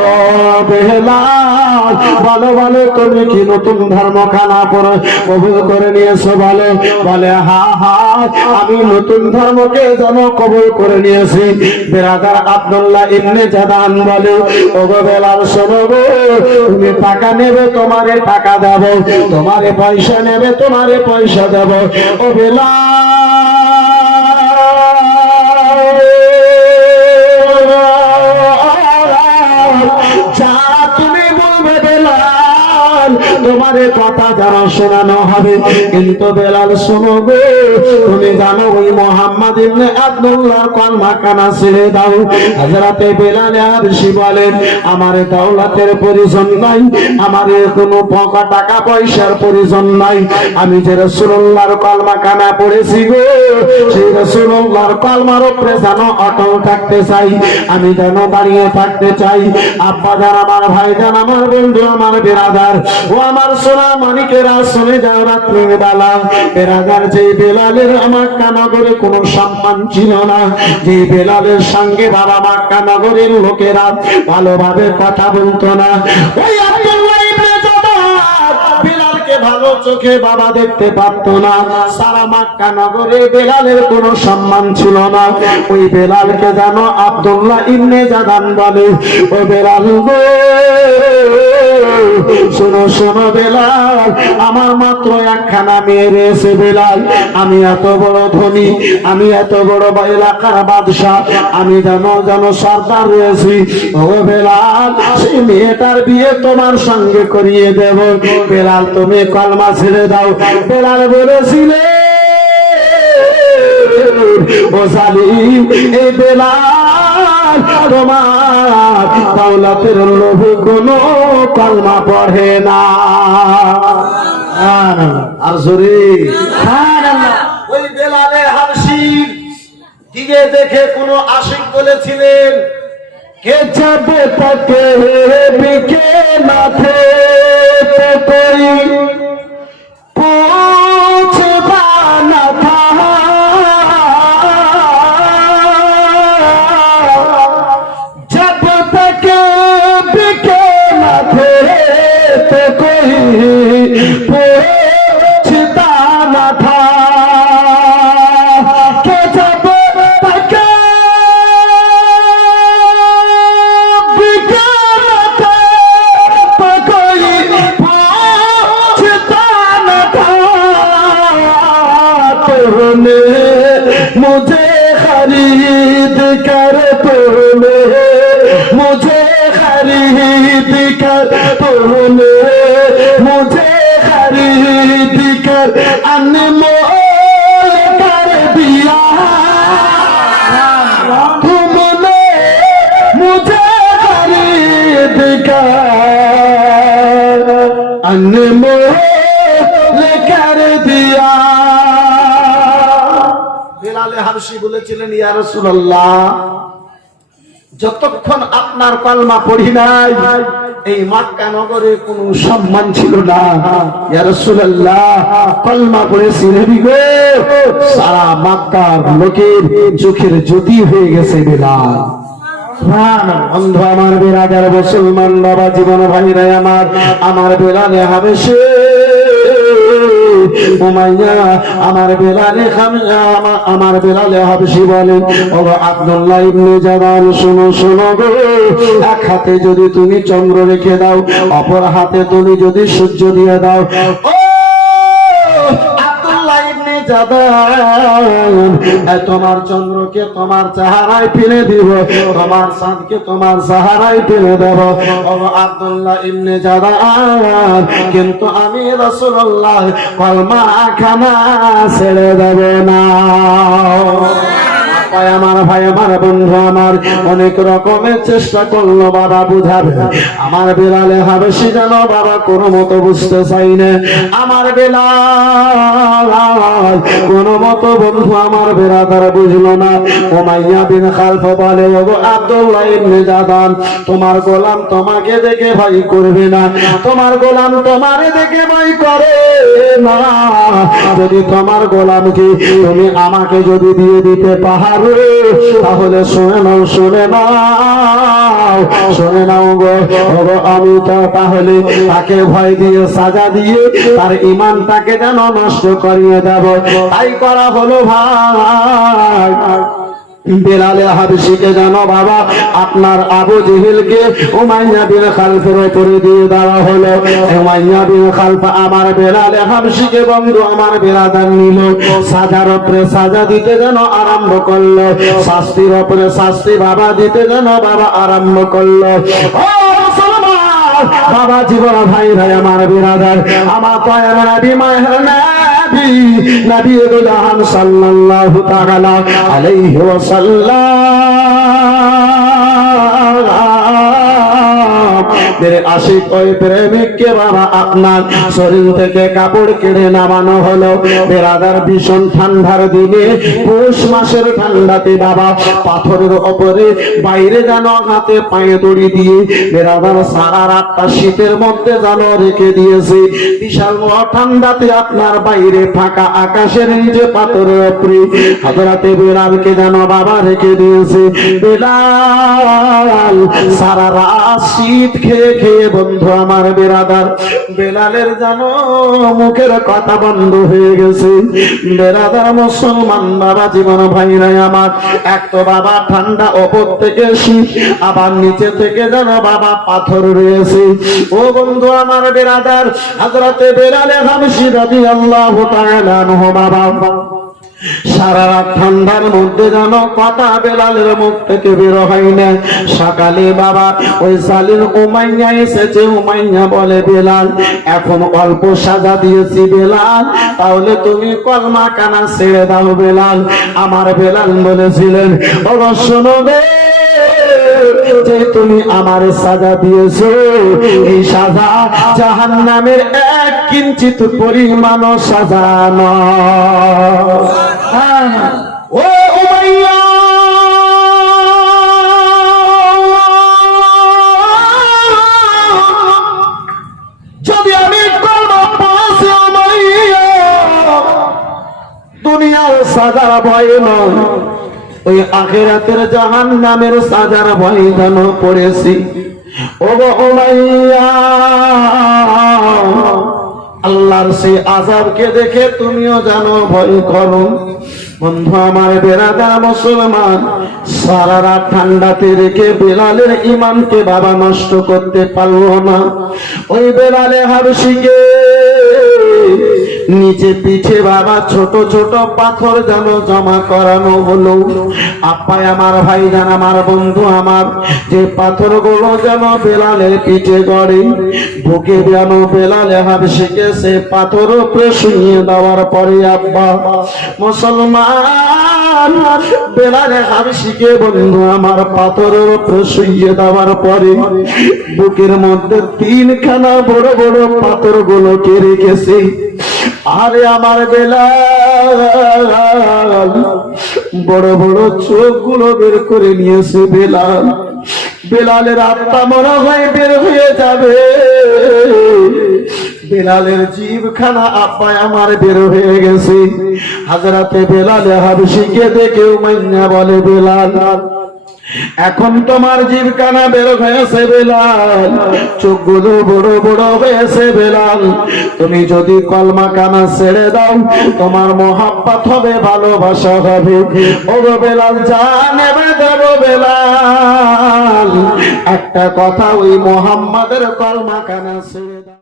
ও বেলাল, বলো বলো তুমি কি নতুন ধর্ম খানা পরে কবুল করে নিয়েছো? বলে বলে হা হা, আমি নতুন ধর্মকে যেন কবুল করে নিয়েছি। বিরাদার আব্দুল্লাহ ইবনে জাদান বলে, ও গো বেলাল শোনো গো, তুমি টাকা নেবে তোমারে টাকা দেব, তোমারে পয়সা নেবে তোমারে পয়সা দেব। ও বেলাল, যা তুমি বলবে বেলাল, তোমারে কথা জানা শোনানো হবে। কিন্তু বেলাল শোনো গো, তুমি জানো ওই মুহাম্মদ ইবনে আব্দুল্লাহর কলমা কানা ছেড়ে দাও। হযরতে বেলাল হাবশী বলেন, আমার দৌলতের প্রয়োজন নাই, আমার কোনো টাকা পয়সার প্রয়োজন নাই, আমি যে রাসূলুল্লাহর কলমা কানা পড়েছি গো, সেই রাসূলুল্লাহর কলমার উপরে যেন অটল থাকতে চাই, আমি যেন দাঁড়িয়ে থাকতে চাই। আব্বা জান, আমার ভাই জান, আমার বন্ধু, আমার বিরাদার, ও আমার সোনা মানিকেরা, শুনে যাও রাত্রির বেলা বিরাদার, যে বেলালের মক্কা নগরে কোনো সম্মান ছিল না, যে বেলালের সঙ্গে বাবা মক্কা নগরের লোকেরা ভালোভাবে কথা বলতো না, ওই আব্দুল্লাহ ইবনে জাবার বেলালকে ভালো চোখে বাবা দেখতে পারতো না। সারা মক্কা নগরে বেলালের কোনো সম্মান ছিল না। ওই বেলালকে জানো আব্দুল্লাহ ইবনে জাদান বলে, ও বেলাল গো, শোনো শোনো বেলাল, আমার মাত্র একখানা মেয়ে রয়েছে বেলাল, আমি এত বড় ধনী, আমি এত বড় এলাকার বাদশা, আমি যেন সর্দার রয়েছি। ও বেলাল, সেই মেয়েটার বিয়ে তোমার সঙ্গে করিয়ে দেব। বেলাল তুমি কলমা ছেড়ে দাও। বেলাল বলেছিলে, ও জালিম, এই বেলাল তোমার দৌলতের লোভে কোনো কলমা পড়ে না। আর জোরে ওই বেলালে হাবশীর দিকে দেখে কোন আশিক বলেছিলেন, কে যাবে তাকে বিকে না थे कोई पूछता न था, जब तक बिके न थे तो कोई पूछता न था, कि जब तक बिके न थे तो कोई पूछता न था, तूने मुझे खरीद कर, तूने मुझे खरीद कर, तूने मुझे खरीद कर अनमोल कर दिया, तुमने मुझे खरीद कर अनमोल कर दिया। বেলালে হাবশী বলেছিলেন, ইয়া রাসূলুল্লাহ, যতক্ষণ আপনার কলমা পড়ি নাই এই মক্কা নগরে কোনো সম্মান ছিল না। ইয়া রাসূলুল্লাহ, কলমা পড়েছি নবী গো, সারা মক্কার লোকের চোখের জ্যোতি হয়ে গেছে বেলাল। বন্ধু আমার, বিরাদার মুসলমান বাবা, জীবন ভাইরা আমার, আমার বেলালে হাবশী উমাইয়া, আমার বেলালে হাবশী বলেন, ও আব্দুল্লাহ ইবনে জাদান, শোনো শোনো গো, এক হাতে যদি তুমি চন্দ্র রেখে দাও, অপর হাতে তুমি যদি সূর্য দিয়ে দাও, ও আব্দুল্লাহ ইবনে জাদান, তোমার চন্দ্রকে তোমার চেহারায় ফিরে দিব, তোমার চাঁদকে তোমার চেহারায় ফিরে দেব। ও আব্দুল্লাহ ইবনে জাদান, কিন্তু আমি রাসূলুল্লাহ কলমা খানা ছেড়ে দেব না। আমার ভাই, আমার বন্ধু আমার, অনেক রকমের চেষ্টা করলো বাবা বুঝাবে, আমার বেলালে হাবশী যেন বাবা কোনো মতো বুঝতে চাই না। আমার বেলাল কোনো মতো বন্ধু আমার বেরাদার বুঝলো না। উমাইয়া বিন খালফ বলে, ওগো আব্দুল্লাহ ইবনে জাদান, তোমার গোলাম তোমাকে দেখে ভয় করবে না, তোমার গোলাম তোমারে দেখে ভয় করে না। যদি তোমার গোলামকে তুমি আমাকে যদি দিয়ে দিতে পাহাড় বাবু তাহলে শুনে নাও শুনে নাও শুনে নাও গো আমি তো তাহলে তাকে ভয় দিয়ে সাজা দিয়ে তার ঈমানটাকে যেন নষ্ট করিয়ে দেব তাই করা হলো ভাই বেলালে হাবশিকে জানো বাবা আপনার আবু জেহেলকে উমাইয়া বিন খালফের উপরে দিয়ে দেওয়া হলো উমাইয়া বিন খালফ আমার বেলালে হাবশিকে বন্ধু আমার বেরাদার নিল সাজার উপরে সাজা দিতে যেন আরম্ভ করলো শাস্তির উপরে শাস্তি বাবা দিতে যেন বাবা আরম্ভ করলো ও মুসলমান বাবা জীবন ভাই ভাই আমার বেরাদার আমার দয়ার নবী মায়ের নবী দো জাহান সাল্লাল্লাহু তাআলা আলাইহি ওয়াসাল্লাম মেরে আশিক ওই প্রেমিককে বাবা আপনার শরীর থেকে কাপড় কেড়ে নামানো হলো বেরাদার ভীষণ ঠান্ডার দিনে পৌষ মাসের ঠান্ডাতে বাবা পাথরের উপরে বাইরে যেন হাতে পায়ে দড়ি দিয়ে বেরাদার সারা রাতটা শীতের মধ্যে যেন রেখে দিয়েছে বিশাল ঠান্ডাতে আপনার বাইরে ফাঁকা আকাশের নিচে পাথরের উপরে হযরতে বেলালকে যেন বাবা রেখে দিয়েছে বেলাল সারা রাত শীত খেয়ে খেয়ে বন্ধু আমার বেরাদার বেলালের জানো মুখের কথা বন্ধ হয়ে গেছে বেরাদার মুসলমান বাবা জীবন ভাইরা আমার এক তো বাবা ঠান্ডা ওপর থেকে শীত আবার নিচে থেকে জানো বাবা পাথর রয়েছে ও বন্ধু আমার বেরাদার হযরতে বেলালে হাবশী রাদিয়াল্লাহু তাআলা আনহু বাবা সারা রাত ঠান্ডার মধ্যে যেন কথা বেলালের মুখ থেকে বের হয় না সকালে বাবা ওই জালিম উমাইয়া এসেছে উমাইয়া বলে বেলাল এখন অল্প সাজা দিয়েছি বেলাল তাহলে তুমি কলমা কানা ছেড়ে দাও বেলাল আমার বেলাল বলেছিলেন ও শোনো রে যে তুমি আমার সাজা দিয়েছো এই সাজা জাহান্নামের এক কিঞ্চিত পরিমাণ সাজা নয় ও উমাইয়া যদি আমি কলমা পড়েছি উমাইয়া দুনিয়ার সাজা ভয় নয় ওই আখিরাতের জাহান্নামের সাজার ভয় যেন পড়েছি ও উমাইয়া আল্লাহর সেই আযাবকে দেখে তুমিও জানো ভয় করো বন্ধু আমার বেরাদার মুসলমান সারা রাত ঠান্ডাতে রেখে বেলালের ঈমানকে বাবা নষ্ট করতে পারলো না ওই বেলালে হাবশীকে নিচে পিঠে বাবা ছোট ছোট পাথর যেন জমা করানো হলো আপায় আমার ভাই জান আমার বন্ধু আমার যে পাথর গুলো যেন বেলালের পিঠে গড়ে বুকে যেন বেলালে হাবশীকে সে পাথর উপরে শুইয়ে দেওয়ার পরে আব্বা মুসলমান বেলালে হাবশীকে বন্ধু আমার পাথরের উপরে শুইয়ে দেওয়ার পরে বুকের মধ্যে তিনখানা বড় বড় পাথর গুলোকে রেখেছে আরে আমার বেলাল বড় বড় চোখ গুলো বের করে নিয়েছে বেলাল বেলালের আত্মা মরা হয়ে বের হয়ে যাবে বেলালের জিভখানা আব্বাই আমার বের হয়ে গেছে হযরতে বেলালে হাবশীকে দেখে উমাইয়া বলে বেলাল এখন তোমার জিভখানা বের হয়েছে বেলাল চোখগুলো বড় বড় হয়েছে বেলাল তুমি যদি কলমা কানা ছেড়ে দাও তোমার মহব্বত হবে ভালোবাসা হবে ও বেলাল জানে দেব বেলাল একটা কথা ওই মুহাম্মাদের কলমা কানা ছেড়ে দাও